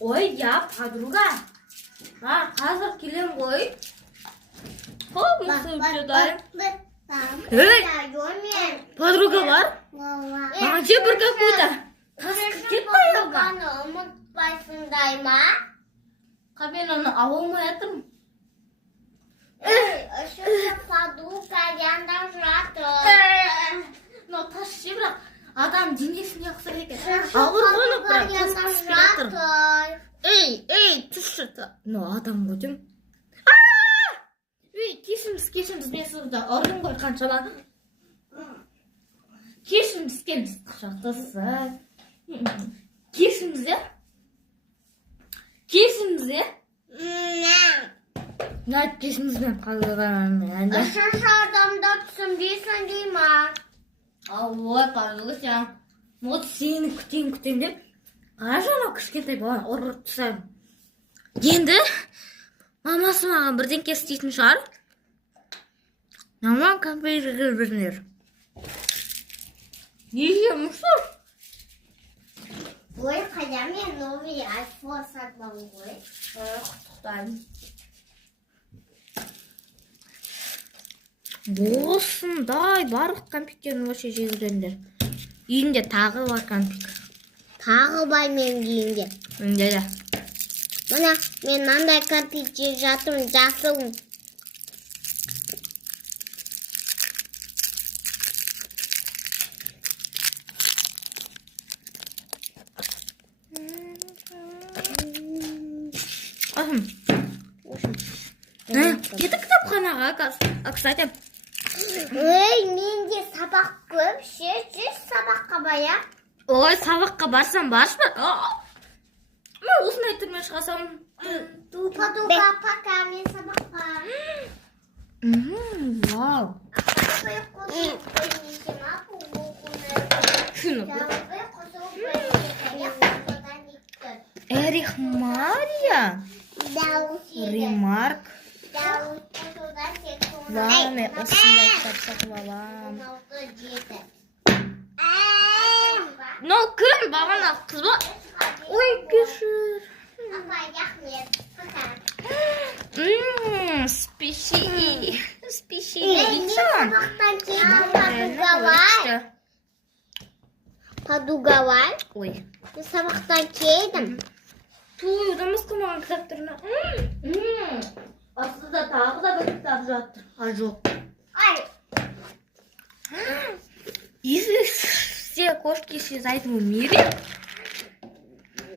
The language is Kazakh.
Ой, я подруга. Қазір келем ғой. Хоп, мысль подруга бар? Anje бір какой-то. Тасқы кетті аяғыма. Ұмытпайсыңдай ма? Мен оны ала алмай жатырмын. Үшінші подруга янда жатыр. Мынау тас ше, бірақ адам денесіне ұқсайды екен. Ауыр оны бірақ тас келіп жатыр. Ей, түсші. Адам ғой деймін. Кешіріңіз, мен сізді ұрдым ғой қаншама. Кешіріңіз, құшақтасып. Кешіріңіз, не айтып кешіріңіз, мен қалдырғанмын. Үшінші адамда түсінбейсің дей ма? Ой, подруга, сен. Вот сені күтем деп. Қарашы анау кішкентай баланы ұрып тастаймын. Енді мамасы маған бірдеңке істейтін шығар. Мамам компьютерге бірінер. Неге мұшыр? Ой, қайда мен новый iPhone сатпам ғой. Құттықтаймын. Осындай барлық компьютерін вообще жегіздендер. Үйінде тағы бар компьютер. Тағы бай мен күйінде. Үнде де. Мына, мен мынандай компьютер жатырмын, жасылым. Кеттік кітапханаға, кстати. Ой, менде сабақ көп, жүз сабаққа бая. Ой, сабаққа барсам баршы ба? Мен осындай түрмен шығасам. Подруга, пока, мен сабаққа. Вау. Эрих Мария. Ремарк. Вау, мен осындай кітап сатып алам. Мынау кім? Бағана қыз ба? Ой, кешір. Спеши. Подругалар. Ой. Мен сабақтан келдім. Той, одан басқа маған кітаптарына. Астыда тағы да бір кітап жатыр. Жоқ. Если все кошки исчезают в мире,